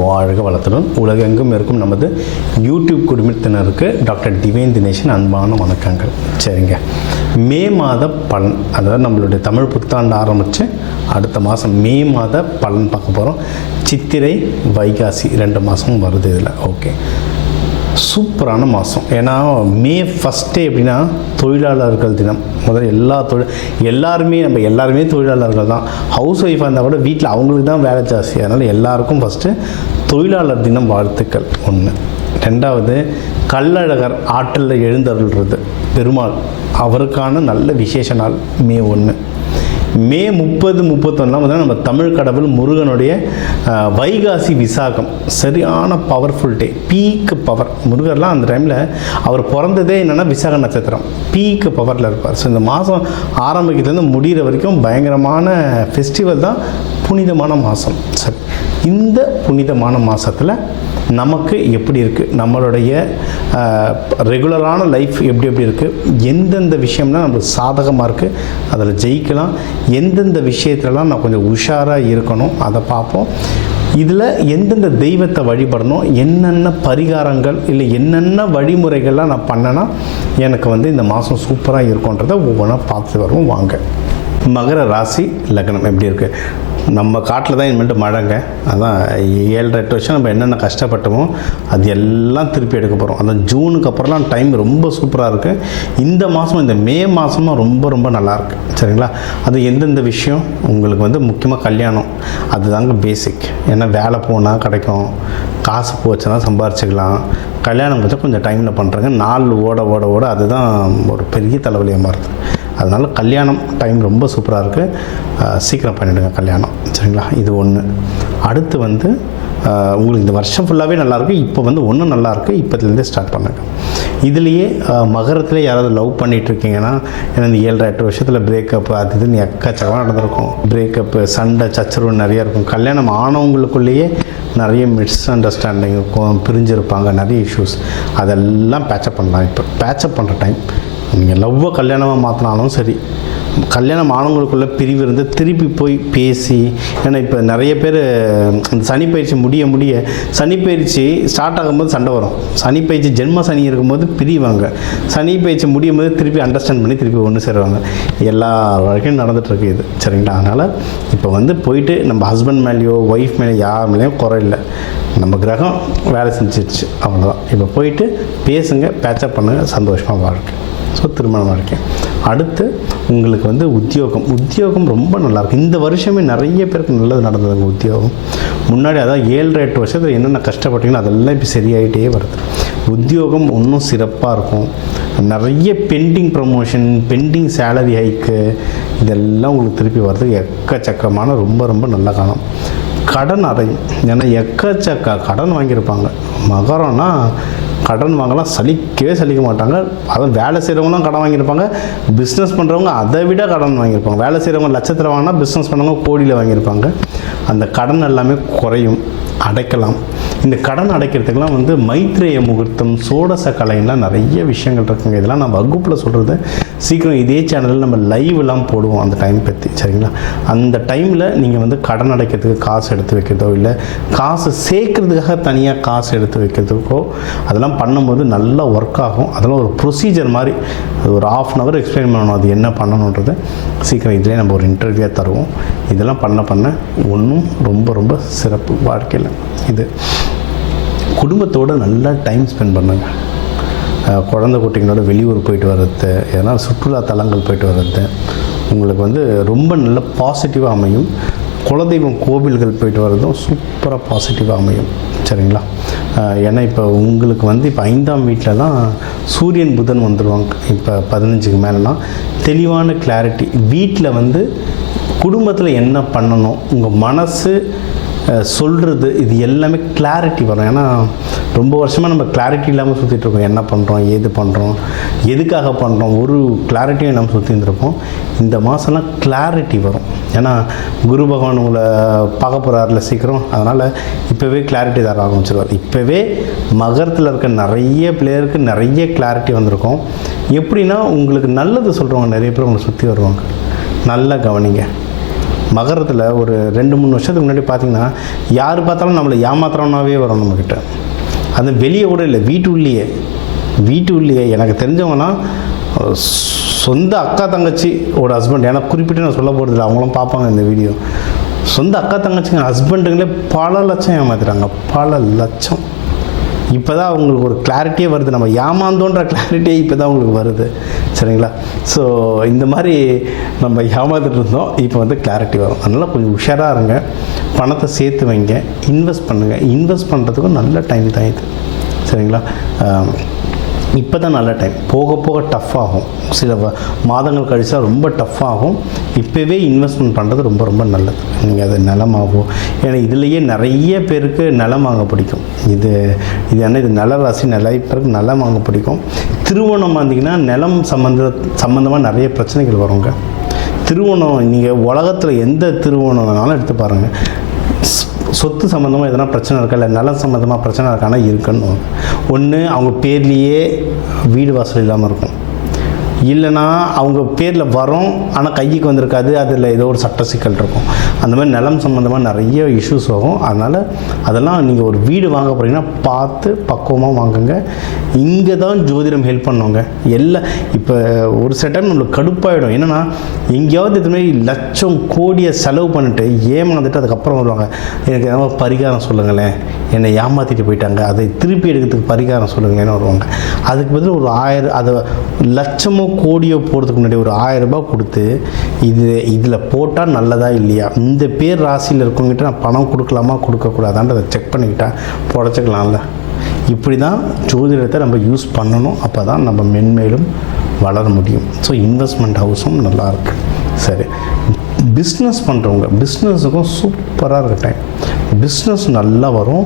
வாழ்க வளத்துடன் உலகெங்கும் இருக்கும் நமது யூடியூப் குடும்பத்தினருக்கு டாக்டர் டிவைன் தினேஷன் அன்பான வணக்கங்கள். சரிங்க, மே மாத பலன், அதாவது நம்மளுடைய தமிழ் புத்தாண்டு ஆரம்பித்து அடுத்த மாதம் மே மாத பலன் பார்க்க போகிறோம். சித்திரை வைகாசி 2 மாதமும் வருது இதில். ஓகே, சூப்பரான மாதம். ஏன்னா மே ஃபஸ்ட்டே எப்படின்னா தொழிலாளர்கள் தினம். முதல்ல எல்லாருமே தொழிலாளர்கள் தான். ஹவுஸ் ஒய்ஃபாக இருந்தால் கூட வீட்டில் அவங்களுக்கு தான் வேலை ஜாஸ்தி. அதனால் எல்லாருக்கும் ஃபஸ்ட்டு தொழிலாளர் தினம் வாழ்த்துக்கள் 1. 2வது கள்ளழகர் ஆற்றில் எழுந்தருள்றது பெருமாள், அவருக்கான நல்ல விசேஷ நாள் மே 1. மே 30, 31 நம்ம தமிழ் கடவுள் முருகனுடைய வைகாசி விசாகம், சரியான பவர்ஃபுல் டே, பீக்கு பவர். முருகர்லாம் அந்த டைமில் அவர் பிறந்ததே என்னென்னா விசாக நட்சத்திரம், பீக்கு பவரில் இருப்பார். ஸோ இந்த மாதம் ஆரம்பிக்கிறதுலேருந்து முடிகிற வரைக்கும் பயங்கரமான ஃபெஸ்டிவல் தான், புனிதமான மாதம். சரி, இந்த புனிதமான மாதத்தில் நமக்கு எப்படி இருக்குது, நம்மளுடைய ரெகுலரான லைஃப் எப்படி இருக்குது, எந்தெந்த விஷயம்லாம் நம்மளுக்கு சாதகமாக இருக்குது, அதில் ஜெயிக்கலாம், எந்தெந்த விஷயத்துலலாம் நான் கொஞ்சம் உஷாராக இருக்கணும், அதை பார்ப்போம். இதில் எந்தெந்த தெய்வத்தை வழிபடணும், என்னென்ன பரிகாரங்கள் இல்லை என்னென்ன வழிமுறைகள்லாம் நான் பண்ணேன்னா எனக்கு இந்த மாதம் சூப்பராக இருக்குன்றதை ஒவ்வொன்றா பார்த்து வருவோம். வாங்க. மகர ராசி லக்னம் எப்படி இருக்குது? நம்ம காட்டில் தான் இனிமேட்டு மழைங்க. அதான் 7-8 வருஷம் நம்ம என்னென்ன கஷ்டப்பட்டோமோ அது எல்லாம் திருப்பி எடுக்க போகிறோம். அதான் ஜூனுக்கு அப்புறம்லாம் டைம் ரொம்ப சூப்பராக இருக்குது. இந்த மாதம், இந்த மே மாதமும் ரொம்ப ரொம்ப நல்லாயிருக்கு. சரிங்களா? அது எந்தெந்த விஷயம் உங்களுக்கு முக்கியமாக கல்யாணம், அதுதாங்க பேசிக். ஏன்னா வேலை போனால் கிடைக்கும், காசு போச்சுன்னா சம்பாரிச்சிக்கலாம். கல்யாணம் பற்றி கொஞ்சம் டைமில் பண்ணுறேங்க. நாள் ஓட ஓட ஓட அதுதான் ஒரு பெரிய தலைவலியாக மாறுது. அதனால் கல்யாணம் டைம் ரொம்ப சூப்பராக இருக்குது, சீக்கிரம் பண்ணிவிடுங்க கல்யாணம். சரிங்களா? இது 1. அடுத்து உங்களுக்கு இந்த வருஷம் ஃபுல்லாகவே நல்லாயிருக்கு. இப்போ ஒன்றும் நல்லாயிருக்கு, இப்போதுலேருந்தே ஸ்டார்ட் பண்ணுங்க. இதுலேயே மகரத்தில் யாராவது லவ் பண்ணிகிட்ருக்கீங்கன்னா, ஏன்னா இந்த 7-8 வருஷத்தில் பிரேக்கப் அது இதுன்னு எக்கச்சக்கமாக நடந்திருக்கும். பிரேக்கப்பு, சண்டை, சச்சரவு நிறையா இருக்கும். கல்யாணம் ஆனவங்களுக்குள்ளேயே நிறைய மிஸ் அண்டர்ஸ்டாண்டிங் இருக்கும், பிரிஞ்சிருப்பாங்க, நிறைய இஷ்யூஸ். அதெல்லாம் பேச்சப் பண்ணலாம். இப்போ பேச்சப் பண்ணுற டைம். நீங்கள் லவ்வை கல்யாணமாக மாற்றினாலும் சரி, கல்யாணம் ஆனவங்களுக்குள்ளே பிரிவு இருந்து திருப்பி போய் பேசி, ஏன்னா இப்போ நிறைய பேர் அந்த சனிப்பயிற்சி முடிய சனிப்பயிற்சி ஸ்டார்ட் ஆகும்போது சண்டை வரும். சனிப்பயிற்சி ஜென்ம சனி இருக்கும்போது பிரிவாங்க, சனிப்பயிற்சி முடியும் போது திருப்பி அண்டர்ஸ்டாண்ட் பண்ணி திருப்பி ஒன்று சேருவாங்க. எல்லா வரைக்கும் நடந்துகிட்ருக்கு இது. சரிங்களா? அதனால் இப்போ போயிட்டு நம்ம ஹஸ்பண்ட் மேலேயோ ஒய்ஃப் மேலேயோ யார் மேலேயும் குறை இல்லை, நம்ம கிரகம் வேலை செஞ்சிடுச்சு, அவ்வளோதான். இப்போ போயிட்டு பேசுங்க, பேச்சப் பண்ணுங்கள், சந்தோஷமாக வாழ்க்கை. ஸோ திருமண வாழ்க்கை. அடுத்து உங்களுக்கு உத்தியோகம் ரொம்ப நல்லாயிருக்கு. இந்த வருஷமே நிறைய பேருக்கு நல்லது நடந்ததுங்க உத்தியோகம். முன்னாடி அதான் 7-8 வருஷத்தில் என்னென்ன கஷ்டப்பட்டீங்கன்னா அதெல்லாம் இப்போ சரியாயிட்டே வருது. உத்தியோகம் இன்னும் சிறப்பாக இருக்கும். நிறைய பெண்டிங் ப்ரமோஷன், பெண்டிங் சேலரி ஹைக்கு, இதெல்லாம் உங்களுக்கு திருப்பி வர்றதுக்கு எக்கச்சக்கமான ரொம்ப ரொம்ப நல்ல காலம். கடன் அடையும். ஏன்னா எக்கச்சக்க கடன் வாங்கியிருப்பாங்க. மகரம்னா கடன் வாங்கலாம் சலிக்க மாட்டாங்க. அதாவது வேலை செய்கிறவங்களாம் கடன் வாங்கியிருப்பாங்க, பிஸ்னஸ் பண்ணுறவங்க அதை விட கடன் வாங்கியிருப்பாங்க. வேலை செய்கிறவங்க லட்சத்தில் வாங்கினா பிஸ்னஸ் பண்ணுறவங்க கோடியில் வாங்கியிருப்பாங்க. அந்த கடன் எல்லாமே குறையும், அடைக்கலாம். இந்த கடன் அடைக்கிறதுக்கெலாம் மைத்ரேய முகூர்த்தம், சோடச கலைலாம் நிறைய விஷயங்கள் இருக்குங்க. இதெல்லாம் நான் வகுப்பில் சொல்கிறது. சீக்கிரம் இதே சேனலில் நம்ம லைவ்லாம் போடுவோம் அந்த டைம் பற்றி. சரிங்களா? அந்த டைமில் நீங்கள் கடன் அடைக்கிறதுக்கு காசு எடுத்து வைக்கிறதோ, இல்லை காசு சேர்க்கறதுக்காக தனியாக காசு எடுத்து வைக்கிறதுக்கோ, அதெல்லாம் பண்ணும்போது நல்லா ஒர்க் ஆகும். அதெல்லாம் ஒரு ப்ரொசீஜர் மாதிரி, அது ஒரு 1/2 hour எக்ஸ்பிளைன் பண்ணணும் அது என்ன பண்ணணுன்றது. சீக்கிரம் இதிலே நம்ம ஒரு இன்டர்வியூவாக தருவோம். இதெல்லாம் பண்ண ஒன்றும் ரொம்ப ரொம்ப சிறப்பு வாழ்க்கையில். இது குடும்பத்தோடு நல்லா டைம் ஸ்பெண்ட் பண்ணுங்க. குழந்தை குட்டிங்களோட வெளியூர் போயிட்டு வர்றது, எதனா சுற்றுலா தலங்கள் போயிட்டு வர்றது உங்களுக்கு ரொம்ப நல்ல பாசிட்டிவாக அமையும். குலதெய்வம் கோவில்கள் போயிட்டு வர்றதும் சூப்பராக பாசிட்டிவாக அமையும். சரிங்களா? ஏன்னா இப்போ உங்களுக்கு இப்போ 5ஆம் வீட்டிலலாம் சூரியன் புதன் வந்துடுவாங்க. இப்போ 15க்கு மேலெலாம் தெளிவான கிளாரிட்டி. வீட்டில் குடும்பத்தில் என்ன பண்ணணும், உங்கள் மனசு சொல்கிறது, இது எல்லாமே கிளாரிட்டி வரும். ஏன்னா ரொம்ப வருஷமாக நம்ம கிளாரிட்டி இல்லாமல் சுற்றிட்டுருக்கோம். என்ன பண்ணுறோம், ஏது பண்ணுறோம், எதுக்காக பண்ணுறோம், ஒரு கிளாரிட்டியும் நம்ம சுற்றிட்டுருப்போம். இந்த மாதம்லாம் கிளாரிட்டி வரும். ஏன்னா குரு பகவான் உங்களை பார்க்க போகிறாரில்ல சீக்கிரம், அதனால் இப்போவே கிளாரிட்டி தர ஆரம்பிச்சிருவார். இப்போவே மகரத்தில் இருக்க நிறைய பிளேயருக்கு நிறைய கிளாரிட்டி வந்திருக்கும். எப்படின்னா உங்களுக்கு நல்லது சொல்கிறவங்க நிறைய பேர் உங்களை சுற்றி வருவாங்க. நல்லா கவனிங்க. மகரத்தில் ஒரு 2-3 வருஷத்துக்கு முன்னாடி பார்த்திங்கன்னா யார் பார்த்தாலும் நம்மளை ஏமாத்துறோன்னாவே வரும் நம்மக்கிட்ட. அது வெளியே கூட இல்லை, வீட்டு உள்ளேயே எனக்கு தெரிஞ்சவங்கன்னா சொந்த அக்கா தங்கச்சியோட ஹஸ்பண்ட், எனக்கு குறிப்பிட்டு நான் சொல்ல போகிறதில்ல, அவங்களும் பார்ப்பாங்க இந்த வீடியோ. சொந்த அக்கா தங்கச்சிங்க ஹஸ்பண்டுங்களே பல லட்சம் ஏமாத்துறாங்க, பல லட்சம். இப்போ தான் அவங்களுக்கு ஒரு கிளாரிட்டியே வருது, நம்ம ஏமாந்தோன்ற கிளாரிட்டியே இப்போ தான் அவங்களுக்கு வருது. சரிங்களா? ஸோ இந்த மாதிரி நம்ம ஏமாந்துட்டு இருந்தோம், இப்போ வந்து கிளாரிட்டி வரும். அதனால் கொஞ்சம் உஷாராக இருங்க, பணத்தை சேர்த்து வைங்க, இன்வெஸ்ட் பண்ணுங்கள். இன்வெஸ்ட் பண்ணுறதுக்கும் நல்ல டைம் தான் இது. சரிங்களா? இப்போ தான் நல்ல டைம். போக போக டஃப் ஆகும், சில மாதங்கள் கழிச்சா ரொம்ப டஃப் ஆகும். இப்போவே இன்வெஸ்ட்மெண்ட் பண்ணுறது ரொம்ப ரொம்ப நல்லது. நீங்கள் அது நிலமாகும். ஏன்னா இதுலேயே நிறைய பேருக்கு நிலம் வாங்க பிடிக்கும். இது என்ன, இது நில ராசி, நிறைய பேருக்கு நிலம் வாங்க பிடிக்கும். திருவோணம் வந்தீங்கன்னா நிலம் சம்மந்தமாக நிறைய பிரச்சனைகள் வருங்க. திருவோணம் நீங்கள் உலகத்தில் எந்த திருவோணம் வேணாலும் எடுத்து பாருங்கள், சொத்து சம்மந்தமாக எதனா பிரச்சனை இருக்கா, இல்லை நிலம் சம்மந்தமாக பிரச்சனை இருக்கானா இருக்குன்னு. ஒன்று அவங்க பேர்லேயே வீடு வாசல் இல்லாமல் இருக்கும், இல்லைனா அவங்க பேரில் வரும் ஆனால் கைக்கு வந்திருக்காது, அதில் ஏதோ ஒரு சட்ட சிக்கல் இருக்கும். அந்த மாதிரி நிலம் சம்மந்தமாக நிறைய இஷ்யூஸ் ஆகும். அதெல்லாம் நீங்கள் ஒரு வீடு வாங்க போகிறீங்கன்னா பார்த்து பக்குவமாக வாங்குங்க. இங்கே தான் ஜோதிடம் ஹெல்ப் பண்ணுவாங்க. இப்போ ஒரு சில டைம் நம்மளுக்கு கடுப்பாயிடும். என்னென்னா எங்கேயாவது இது மாதிரி லட்சம் கோடியை செலவு பண்ணிட்டு ஏமாந்துட்டு அதுக்கப்புறம் வருவாங்க, எனக்கு ஏதாவது பரிகாரம் சொல்லுங்களேன், என்னை ஏமாற்றிட்டு போயிட்டாங்க, அதை திருப்பி எடுக்கிறதுக்கு பரிகாரம் சொல்லுங்களேன்னு வருவாங்க. அதுக்கு பதில் ஒரு 1000 அதை லட்சமோ கோடியோ போகிறதுக்கு முன்னாடி ஒரு 1000 ரூபாய் கொடுத்து இதில் போட்டால் நல்லதா இல்லையா, இந்த பேர் ராசியில் இருக்கவங்ககிட்ட நான் பணம் கொடுக்கலாமா கொடுக்கக்கூடாதான்றதை செக் பண்ணிக்கிட்டா புடச்சிக்கலாம்ல. இப்படி தான் ஜோதிடத்தை நம்ம யூஸ் பண்ணணும். அப்போ தான் நம்ம மென்மேலும் வளர முடியும். ஸோ இன்வெஸ்ட்மெண்ட் ஹவுஸும் நல்லாயிருக்கு. சரி, பிஸ்னஸ் பண்ணுறவங்க பிஸ்னஸுக்கும் சூப்பராக இருக்க டைம். பிஸ்னஸ் நல்லா வரும்,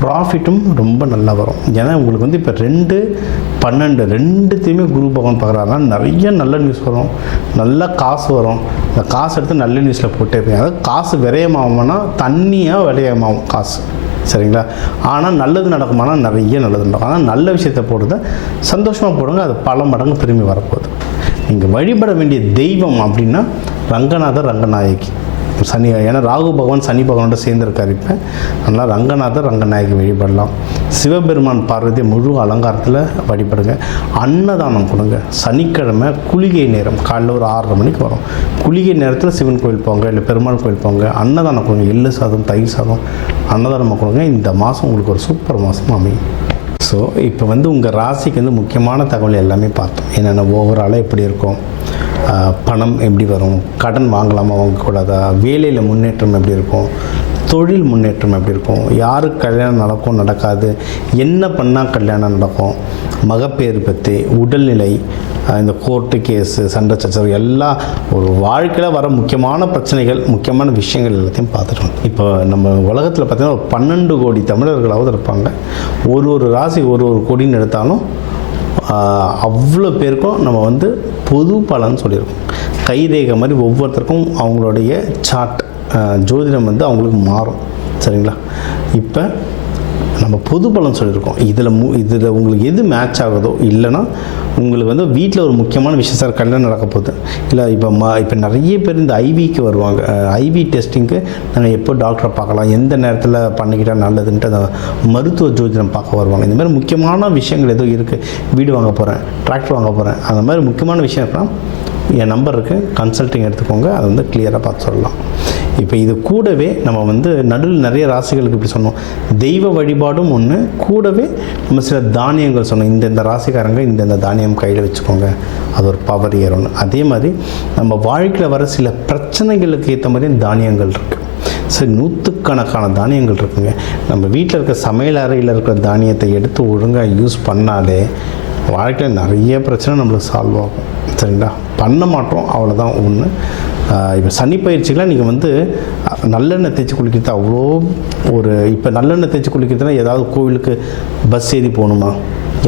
ப்ராஃபிட்டும் ரொம்ப நல்லா வரும். ஏன்னா உங்களுக்கு வந்து இப்போ 2-12 ரெண்டுத்தையுமே குரு பகவான் பார்க்குறாங்கன்னா நிறைய நல்ல நியூஸ் வரும், நல்ல காசு வரும். இந்த காசு எடுத்து நல்ல நியூஸில் போட்டே இருப்பீங்க. அதாவது காசு விரயமாகும்னா தண்ணியாக விரயமாகும் காசு. சரிங்களா? ஆனால் நல்லது நடக்குமானா நிறைய நல்லது நடக்கும். ஆனால் நல்ல விஷயத்தை போடுறத சந்தோஷமாக போடுங்க, அது பல மடங்கு திரும்பி வரப்போகுது. நீங்கள் வழிபட வேண்டிய தெய்வம் அப்படின்னா ரங்கநாதர், ரங்கநாயகி, சனி. ஏன்னா ராகு பகவான் சனி பகவானோட சேர்ந்துருக்கார் இப்போ. அதனால் ரங்கநாதர், ரங்கநாயகி வழிபடலாம். சிவபெருமான் பார்வதி முழு அலங்காரத்தில் வழிபடுங்க. அன்னதானம் கொடுங்க. சனிக்கிழமை குளிகை நேரம் காலையில் ஒரு 6:30 மணிக்கு வரும். குளிகை நேரத்தில் சிவன் கோயில் போங்க, இல்லை பெருமாள் கோயில் போங்க, அன்னதானம் கொடுங்க. எள்ளு சாதம், தயிர் சாதம் அன்னதானமாக கொடுங்க. இந்த மாதம் உங்களுக்கு ஒரு சூப்பர் மாதம் அமையும். ஸோ இப்போ வந்து உங்கள் ராசிக்கு வந்து முக்கியமான தகவல் எல்லாமே பார்த்தோம். என்னென்ன ஓவராலாக எப்படி இருக்கும், பணம் எப்படி வரும், கடன் வாங்கலாமா வாங்கக்கூடாதா, வேலையில் முன்னேற்றம் எப்படி இருக்கும், தொழில் முன்னேற்றம் எப்படி இருக்கும், யாருக்கு கல்யாணம் நடக்கும் நடக்காது, என்ன பண்ணால் கல்யாணம் நடக்கும், மகப்பேறு பற்றி, உடல்நிலை, இந்த கோர்ட்டு கேஸு, சண்டை சச்சரவு எல்லாம் ஒரு வாழ்க்கையில் வர முக்கியமான பிரச்சனைகள், முக்கியமான விஷயங்கள் எல்லாத்தையும் பார்த்துட்டோம். இப்போ நம்ம உலகத்தில் பார்த்திங்கன்னா ஒரு 12 கோடி தமிழர்களாவது இருப்பாங்க. ஒரு ராசி ஒரு கோடின்னு எடுத்தாலும் அவ்வளோ பேருக்கும் நம்ம வந்து பொது பலன் சொல்லியிருக்கோம். கைரேகை மாதிரி ஒவ்வொருத்தருக்கும் அவங்களுடைய சார்ட் ஜோதிடம் வந்து அவங்களுக்கு மாறும். சரிங்களா? இப்போ நம்ம பொது பலன் சொல்லியிருக்கோம். இதில் உங்களுக்கு எது மேட்ச் ஆகுதோ, இல்லைனா உங்களுக்கு வந்து வீட்டில் ஒரு முக்கியமான விஷயம், சார் கல்யாணம் நடக்க போகுது, இல்லை இப்போ நிறைய பேர் இந்த ஐவிக்கு வருவாங்க. ஐவி டெஸ்டிங்க்கு நாங்கள் எப்போ டாக்டரை பார்க்கலாம், எந்த நேரத்தில் பண்ணிக்கிட்டால் நல்லதுன்ட்டு அந்த மருத்துவ ஜோதிடம் பார்க்க வருவாங்க. இந்த மாதிரி முக்கியமான விஷயங்கள் எதுவும் இருக்குது, வீடு வாங்க போகிறேன், டிராக்டர் வாங்க போகிறேன், அந்த மாதிரி முக்கியமான விஷயம் இருக்கலாம், என் நம்பர் இருக்குது, கன்சல்ட்டிங் எடுத்துக்கோங்க. அதை வந்து கிளியராக பார்த்து சொல்லலாம். இப்போ இது கூடவே நம்ம வந்து நடுவில் நிறைய ராசிகளுக்கு இப்படி சொன்னோம், தெய்வ வழிபாடும் ஒன்று, கூடவே நம்ம சில தானியங்கள் சொன்னோம். இந்த ராசிக்காரங்க இந்த தானியம் கையில் வச்சுக்கோங்க, அது ஒரு பவர் ஏறும்னு. அதே மாதிரி நம்ம வாழ்க்கையில் வர சில பிரச்சனைகளுக்கு ஏற்ற மாதிரி தானியங்கள் இருக்குது. சரி, 100கணக்கான தானியங்கள் இருக்குங்க. நம்ம வீட்டில் இருக்க சமையல் அறையில் இருக்கிற தானியத்தை எடுத்து ஒழுங்காக யூஸ் பண்ணாலே வாழ்க்கையில் நிறைய பிரச்சனை நம்மளுக்கு சால்வ் ஆகும். சரிங்களா? பண்ண மாட்டோம், அவ்வளோதான் ஒன்று. இப்போ சனி பயிற்சிக்கெலாம் நீங்கள் வந்து நல்லெண்ணெய் தேய்ச்சி குளிக்கிறது அவ்வளோ இப்போ நல்லெண்ணெய் தேய்ச்சி குளிக்கிறதுனா ஏதாவது கோவிலுக்கு பஸ் ஏறி போகணுமா,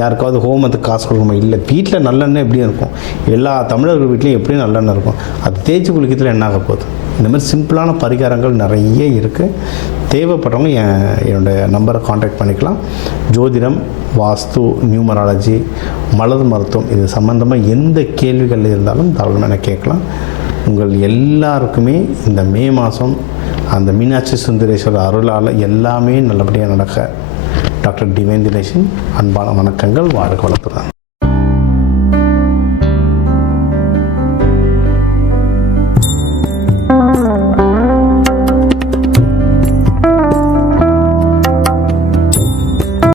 யாருக்காவது ஹோமத்துக்கு காசு கொடுக்கணுமா? இல்லை, வீட்டில் நல்லெண்ணெய் எப்படியும் இருக்கும். எல்லா தமிழர்கள் வீட்லேயும் எப்படியும் நல்லெண்ணெய் இருக்கும். அது தேய்ச்சி குளிக்கிறதுல என்ன ஆக போகுது? இந்த மாதிரி சிம்பிளான பரிகாரங்கள் நிறைய இருக்குது. தேவைப்படுறவங்க என்னோடய நம்பரை காண்டாக்ட் பண்ணிக்கலாம். ஜோதிடம், வாஸ்து, நியூமராலஜி, மலர் மருத்துவம் இது சம்மந்தமாக எந்த கேள்விகள் இருந்தாலும் தாராளமாக கேட்கலாம். உங்கள் எல்லாருக்குமே இந்த மே மாதம் அந்த மீனாட்சி சுந்தரேஸ்வரர் அருளால் எல்லாமே நல்லபடியாக நடக்க டாக்டர் டிவைன் தினேஷன் அன்பான வணக்கங்கள். வாழ்க வளத்துடன்.